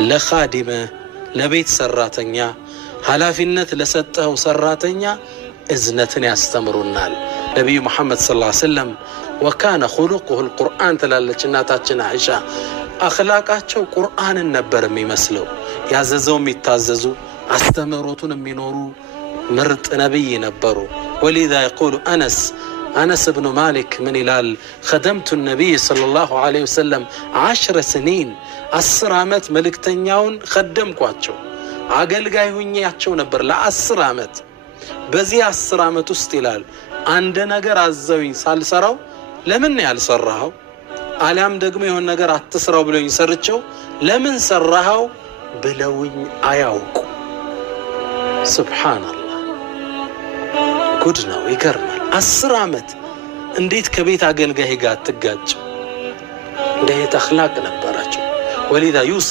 ለኻዲመ ለቤት ሰራተኛ ኃላፊነት ለሰጠው ሰራተኛ እዝነትን ያስተምሩናል። ነብዩ መሐመድ ሰለላሁ ዐለይሂ ወሰለም ወካነ ኹሉቁሁ القرآن ትላለች እናታችን አይሻ አኽላቃቸው ቁርአንን ነበር የሚመስለው። ያዘዘው የሚታዘዙ አስተምሮቱን የሚኖሩ ምርጥ ነብይ ነበሩ። ولذا يقول أنس بن مالك من إلال خدمت النبي صلى الله عليه وسلم 10 سنين 10 ዓመት መልእክተኛውን خدمኳቸው አገልጋይ ሆኛቸው ነበር ለ10 ዓመት። በዚህ 10 ዓመት ውስጥ ይላል አንድ ነገር አዘውኝ ሳልሰራው ለምን ያልሰራው አለም ደግሞ የሆነ ነገር አትስራው ብለውኝ ሰርቸው ለምን ሰራው ብለውኝ አያውቁ። ሱብሃንአላህ ጉድ ነው፣ ይገርማል። 10 ዓመት እንዴት ከቤት አገልጋይ ጋር ትጋጭ? እንዴት አኽላቅ ነበራቸው። ወሊዳ ዩሲ